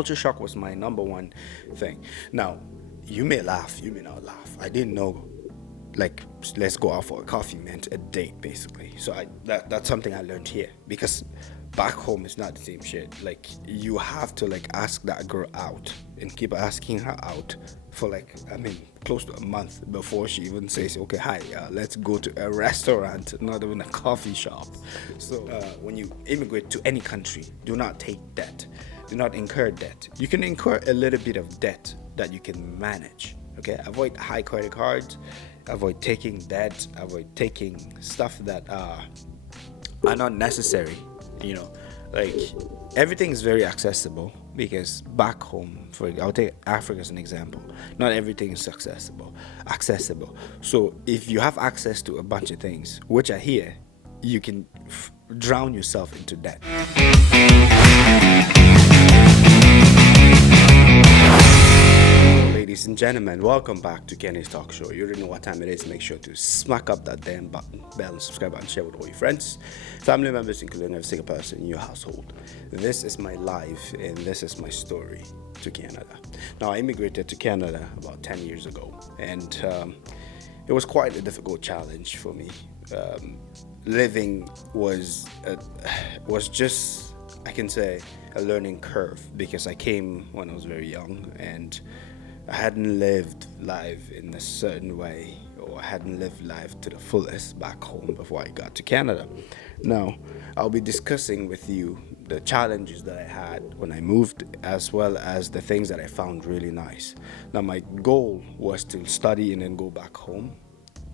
culture shock was my number one thing. Now, you may laugh, you may not laugh. I didn't know, like, let's go out for a coffee meant a date, basically. So that's something I learned here, because back home it's not the same shit. Like, you have to like ask that girl out and keep asking her out for like, I mean, close to a month before she even says, okay, hi, let's go to a restaurant, not even a coffee shop. So when you immigrate to any country, do not take debt, do not incur debt. You can incur a little bit of debt that you can manage. Okay, avoid high credit cards, avoid taking debt, avoid taking stuff that are not necessary. You know, like, everything is very accessible, because back home, I'll take Africa as an example. Not everything is accessible. So if you have access to a bunch of things which are here, you can drown yourself into debt. Ladies and gentlemen, welcome back to Kenne's Talk Show. You already know what time it is. Make sure to smack up that damn button, bell, and subscribe button, share with all your friends, family members, including every single person in your household. This is my life, and this is my story to Canada. Now, I immigrated to Canada about 10 years ago, and it was quite a difficult challenge for me. Living was just, I can say, a learning curve, because I came when I was very young, and I hadn't lived life in a certain way, or I hadn't lived life to the fullest back home before I got to Canada. Now, I'll be discussing with you the challenges that I had when I moved, as well as the things that I found really nice. Now, my goal was to study and then go back home,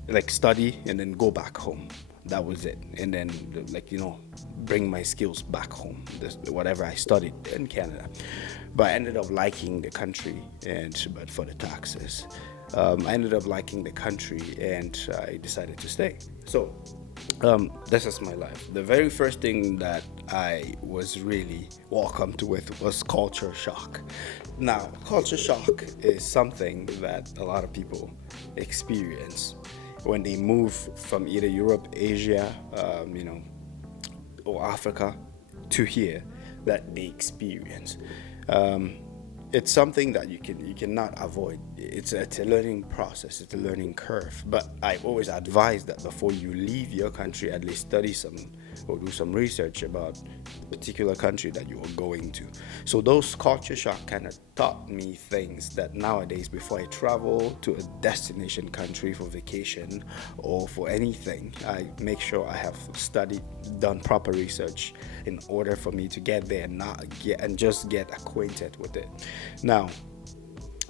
like study and then go back home. That was it. And then, like, bring my skills back home, whatever I studied in Canada. But I ended up liking the country, but for the taxes. I ended up liking the country, and I decided to stay. So this is my life. The very first thing that I was really welcomed with was culture shock. Now, culture shock is something that a lot of people experience when they move from either Europe, Asia, or Africa to here, that they experience. It's something that you cannot avoid. It's a learning process. It's a learning curve. But I always advise that before you leave your country, at least study some or do some research about the particular country that you are going to. So those culture shock kind of taught me things that nowadays, before I travel to a destination country for vacation or for anything, I make sure I have studied, done proper research in order for me to get there and just get acquainted with it. Now,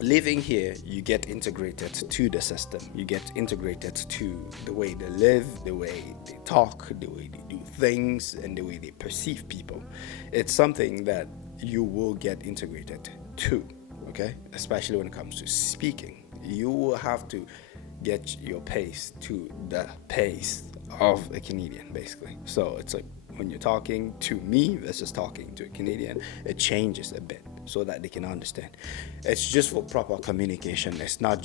living here, you get integrated to the system. You get integrated to the way they live, the way they talk, the way they do things, and the way they perceive people. It's something that you will get integrated to, okay? Especially when it comes to speaking. You will have to get your pace to the pace of a Canadian, basically. So it's like, when you're talking to me versus talking to a Canadian, it changes a bit so that they can understand. It's just for proper communication. It's not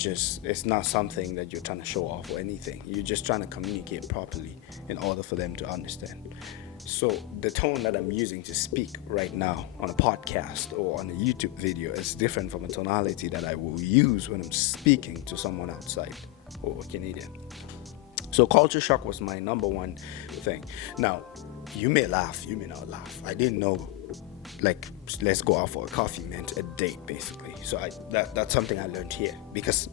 something that you're trying to show off or anything. You're just trying to communicate properly in order for them to understand. So the tone that I'm using to speak right now on a podcast or on a YouTube video is different from a tonality that I will use when I'm speaking to someone outside or a Canadian. So culture shock was my number one thing. Now, you may laugh, you may not laugh. I didn't know, like, let's go out for a coffee meant a date, basically. So that's something I learned here, because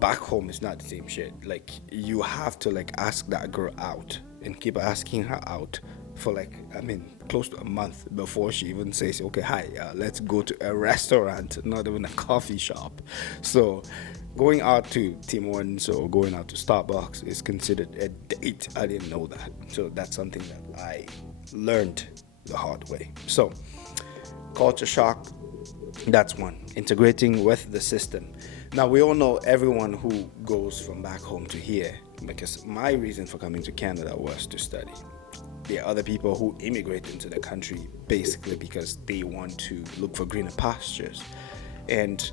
back home it's not the same shit. Like, you have to like ask that girl out and keep asking her out for like, I mean, close to a month before she even says, okay, hi, let's go to a restaurant, not even a coffee shop. So going out to Tim Hortons or going out to Starbucks is considered a date. I didn't know that. So that's something that I learned the hard way. So culture shock, that's one. Integrating with the system. Now, we all know everyone who goes from back home to here, because my reason for coming to Canada was to study. There are other people who immigrate into the country basically because they want to look for greener pastures. And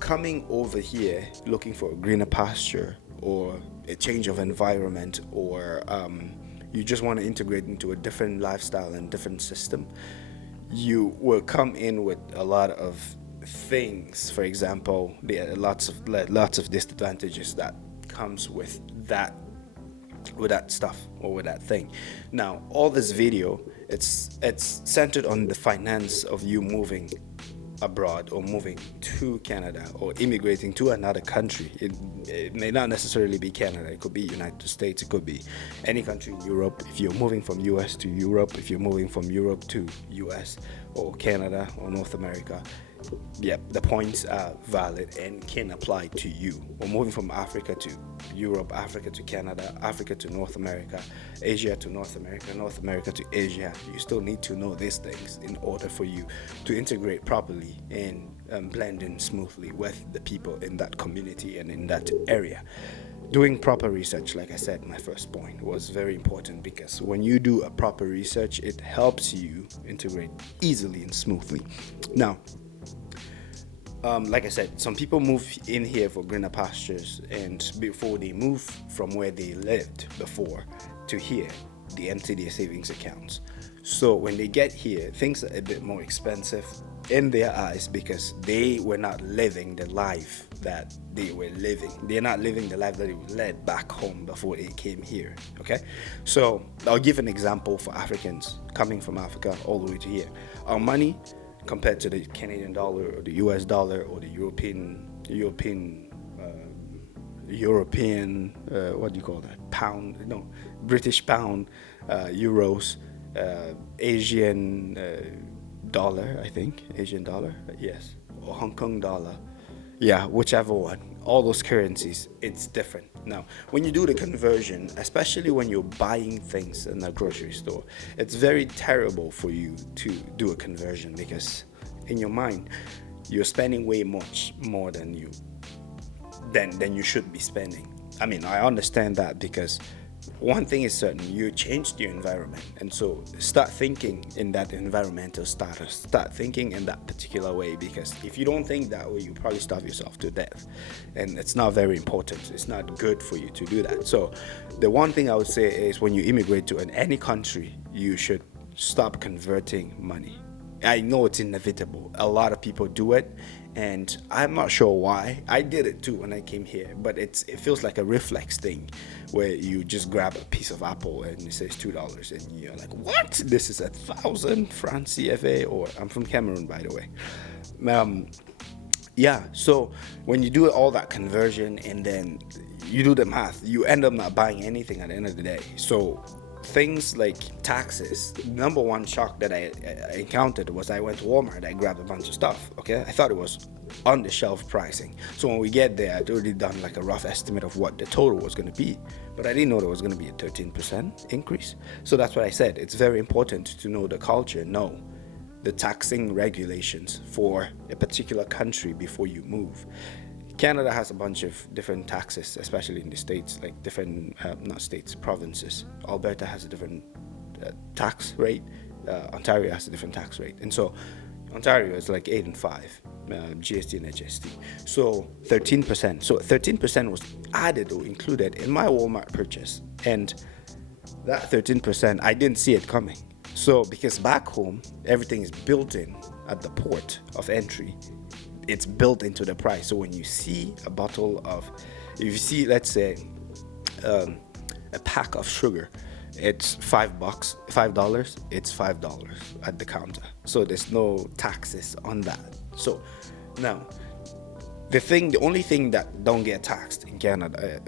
coming over here looking for a greener pasture or a change of environment, or you just want to integrate into a different lifestyle and different system, you will come in with a lot of things. For example, there are lots of disadvantages that comes with that stuff or with that thing. Now, all this video, it's centered on the finance of you moving abroad or moving to Canada or immigrating to another country. It may not necessarily be Canada. It could be United States. It could be any country in Europe. If you're moving from US to Europe, if you're moving from Europe to US or Canada or North America, yeah, the points are valid and can apply to you. Or moving from Africa to Europe, Africa to Canada, Africa to North America, Asia to North America, North America to Asia. You still need to know these things in order for you to integrate properly and blend in smoothly with the people in that community and in that area. Doing proper research, like I said, my first point was very important, because when you do a proper research, it helps you integrate easily and smoothly. Now, like I said, some people move in here for greener pastures, and before they move from where they lived before to here, they empty their savings accounts. So when they get here, things are a bit more expensive in their eyes, because they were not living the life that they were living. They're not living the life that they led back home before they came here. Okay, so I'll give an example for Africans coming from Africa all the way to here. Our money, compared to the Canadian dollar or the US dollar or the European what do you call that, pound, no, British pound, euros, Asian dollar, I think, Asian dollar, yes, or Hong Kong dollar, yeah, whichever one, all those currencies, it's different. Now, when you do the conversion, especially when you're buying things in a grocery store, it's very terrible for you to do a conversion, because in your mind, you're spending way much more than you should be spending. I mean, I understand that, because one thing is certain, you changed your environment, and so start thinking in that environmental status, start thinking in that particular way, because if you don't think that way, you probably starve yourself to death, and it's not very important. It's not good for you to do that. So the one thing I would say is, when you immigrate to any country, you should stop converting money. I know it's inevitable. A lot of people do it, and I'm not sure why. I did it too when I came here, but it feels like a reflex thing, where you just grab a piece of apple and it says $2, and you're like, what? This is 1,000 francs CFA, or I'm from Cameroon, by the way. Yeah, so when you do all that conversion and then you do the math, you end up not buying anything at the end of the day. So things like taxes, number one shock that I encountered was, I went to Walmart, I grabbed a bunch of stuff, okay? I thought it was on the shelf pricing. So when we get there, I'd already done like a rough estimate of what the total was going to be, but I didn't know there was going to be a 13% increase. So that's what I said. It's very important to know the culture, know the taxing regulations for a particular country before you move. Canada has a bunch of different taxes, especially in the States, like different, not states, provinces. Alberta has a different tax rate. Ontario has a different tax rate. And so Ontario is like 8 and 5, GST and HST. So 13%. So 13% was added or included in my Walmart purchase. And that 13%, I didn't see it coming. So because back home, everything is built in at the port of entry. It's built into the price. So when you see a bottle of, if you see, let's say, a pack of sugar, it's $5, it's $5 at the counter. So there's no taxes on that. So now, the only thing that don't get taxed in Canada,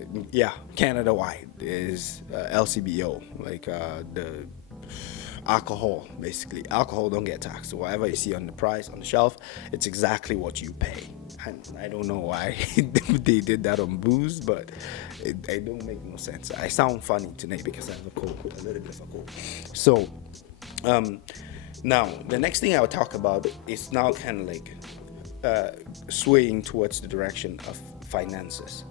Canada-wide, is LCBO, like the alcohol. Basically, alcohol don't get taxed. So whatever you see on the price on the shelf, it's exactly what you pay. And I don't know why they did that on booze, but it don't make no sense. I sound funny today because I have a cold, a little bit of a cold. So now the next thing I will talk about is now kind of like swaying towards the direction of finances.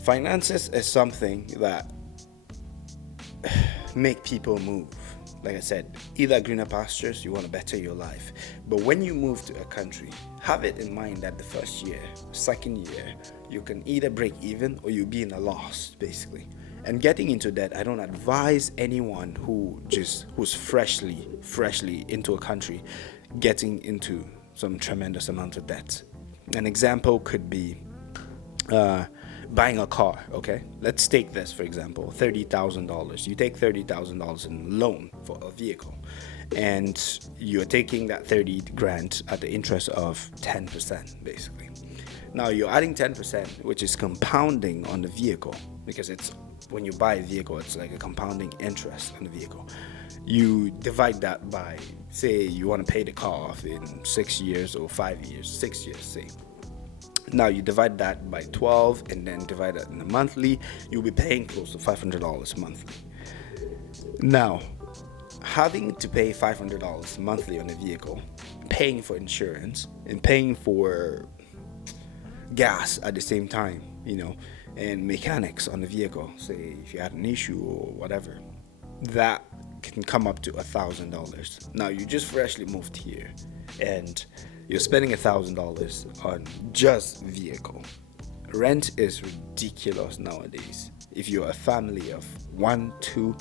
Finances is something that make people move. Like I said, either greener pastures, you want to better your life. But when you move to a country, have it in mind that the first year, second year, you can either break even or you'll be in a loss, basically. And getting into debt, I don't advise anyone who's freshly into a country getting into some tremendous amount of debt. An example could be buying a car. Okay, let's take this for example, $30,000. You take $30,000 in loan for a vehicle, and you're taking that 30 grand at the interest of 10%, basically. Now you're adding 10%, which is compounding on the vehicle, because it's when you buy a vehicle, it's like a compounding interest on the vehicle. You divide that by, say, you want to pay the car off in 6 years or 5 years, 6 years, say. Now you divide that by 12 and then divide it in a monthly, you'll be paying close to $500 monthly. Now, having to pay $500 monthly on a vehicle, paying for insurance and paying for gas at the same time, and mechanics on the vehicle, say if you had an issue or whatever, that can come up to $1,000. Now you just freshly moved here and you're spending $1,000 on just vehicle. Rent is ridiculous nowadays. If you're a family of 1, 2,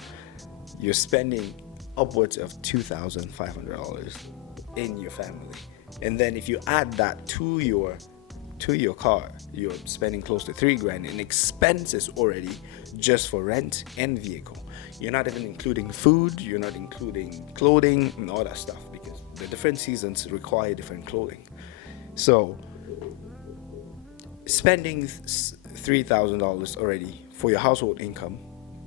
you're spending upwards of $2,500 in your family. And then if you add that to your car, you're spending close to $3 grand in expenses already just for rent and vehicle. You're not even including food, you're not including clothing and all that stuff, because the different seasons require different clothing. So spending $3,000 already for your household income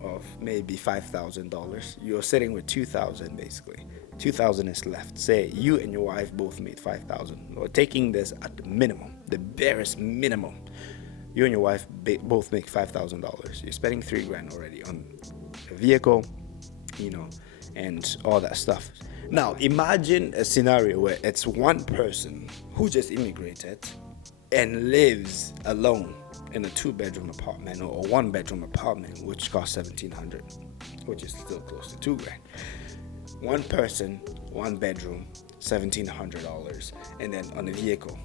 of maybe $5,000, you're sitting with $2,000 basically. $2,000 is left. Say you and your wife both made $5,000. Or taking this at the minimum, the barest minimum, you and your wife both make $5,000. You're spending $3 grand already on a vehicle, and all that stuff. Now imagine a scenario where it's one person who just immigrated and lives alone in a 2-bedroom apartment or a 1-bedroom apartment, which costs $1,700, which is still close to $2 grand. One person, 1 bedroom, $1,700, and then on a vehicle,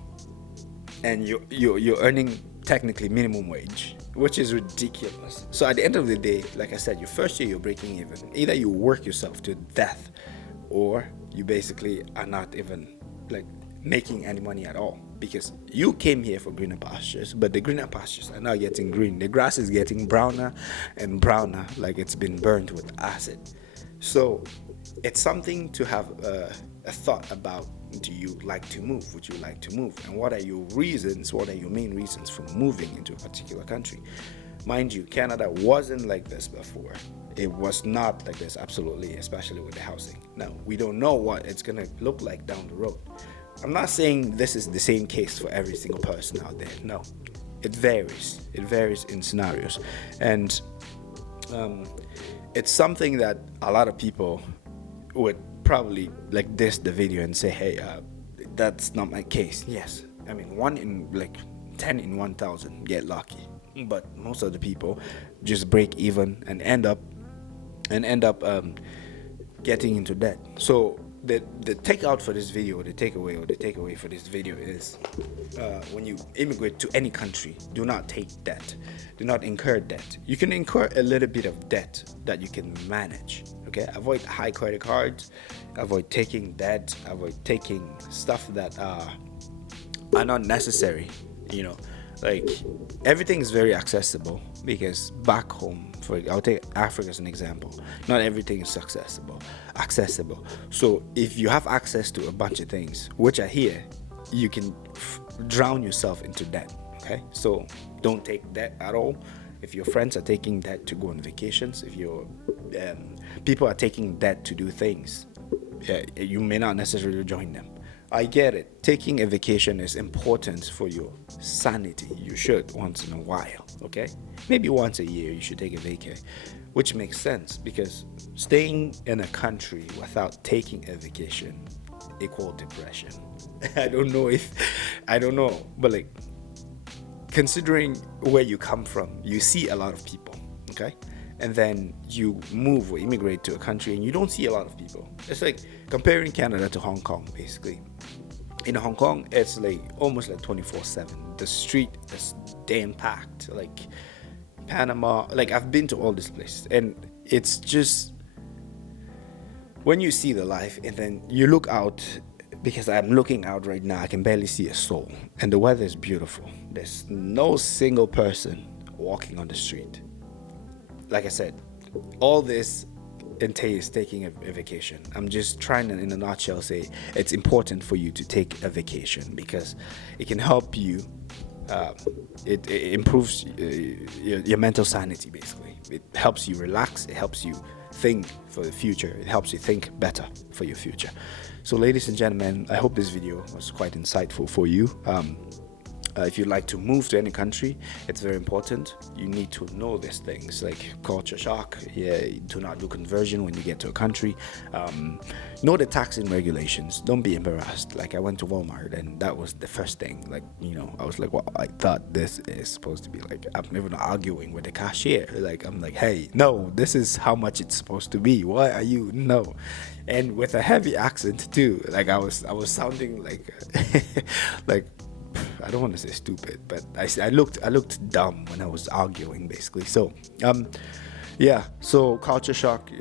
and you're earning technically minimum wage, which is ridiculous. So at the end of the day, like I said, your first year you're breaking even. Either you work yourself to death, or you basically are not even like making any money at all, because you came here for greener pastures, but the greener pastures are now getting green. The grass is getting browner and browner, like it's been burned with acid. So it's something to have a thought about. Do you like to move? Would you like to move? And what are your reasons? What are your main reasons for moving into a particular country? Mind you, Canada wasn't like this before. It was not like this, absolutely, especially with the housing. Now, we don't know what it's going to look like down the road. I'm not saying this is the same case for every single person out there. No, it varies. It varies in scenarios. And it's something that a lot of people would probably like diss the video and say, hey, that's not my case. Yes, I mean 1 in like 10 in 1,000 get lucky, but most of the people just break even and end up getting into debt. So the takeout for this video, the takeaway for this video is, when you immigrate to any country, do not take debt. Do not incur debt. You can incur a little bit of debt that you can manage. Okay, avoid high credit cards, avoid taking debt, avoid taking stuff that are not necessary. Like everything is very accessible, because back home, I'll take Africa as an example, not everything is accessible. So if you have access to a bunch of things which are here, you can drown yourself into debt. Okay, so don't take debt at all. If your friends are taking debt to go on vacations, if your people are taking debt to do things, you may not necessarily join them. I get it. Taking a vacation is important for your sanity. You should once in a while, okay? Maybe once a year you should take a vacay, which makes sense, because staying in a country without taking a vacation equal depression. I don't know, but like, considering where you come from, you see a lot of people, okay? And then you move or immigrate to a country and you don't see a lot of people. It's like comparing Canada to Hong Kong, basically. In Hong Kong, it's like almost like 24/7. The street is damn packed. Like Panama. Like, I've been to all these places, and it's just when you see the life, and then you look out, because I'm looking out right now, I can barely see a soul, and the weather is beautiful. There's no single person walking on the street. Like I said, all this entails taking a vacation. I'm just trying to, in a nutshell, say it's important for you to take a vacation because it can help you. It improves your mental sanity, basically. It helps you relax. It helps you think for the future. It helps you think better for your future. So, ladies and gentlemen, I hope this video was quite insightful for you. If you'd like to move to any country, it's very important. You need to know these things like culture shock. Yeah, do not do conversion when you get to a country. Know the tax and regulations. Don't be embarrassed. Like, I went to Walmart, and that was the first thing. Like, I was like, well, I thought this is supposed to be like, I'm never arguing with the cashier. Like, I'm like, hey, no, this is how much it's supposed to be. Why are you no? And with a heavy accent too. Like, I was sounding like like, I don't want to say stupid, but I looked dumb when I was arguing, basically. So yeah, so culture shock.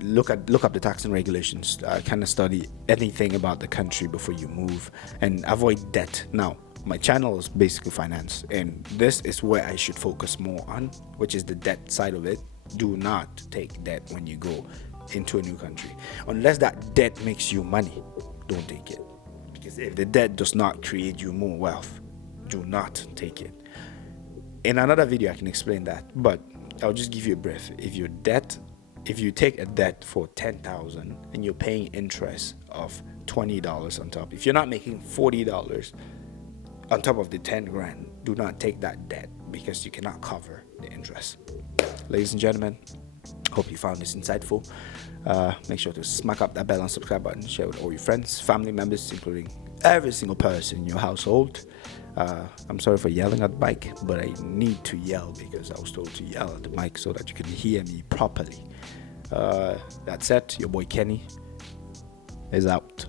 Look up the tax and regulations. Kind of study anything about the country before you move, and avoid debt. Now, my channel is basically finance, and this is where I should focus more on, which is the debt side of it. Do not take debt when you go into a new country, unless that debt makes you money. Don't take it. Because if the debt does not create you more wealth, do not take it. In another video, I can explain that, but I'll just give you a brief. If you take a debt for $10,000 and you're paying interest of $20 on top, if you're not making $40 on top of the 10 grand, do not take that debt because you cannot cover the interest. Ladies and gentlemen, hope you found this insightful. Make sure to smack up that bell and subscribe button. Share with all your friends, family members, including every single person in your household. I'm sorry for yelling at the mic, but I need to yell because I was told to yell at the mic so that you can hear me properly. That's it. Your boy Kenne is out.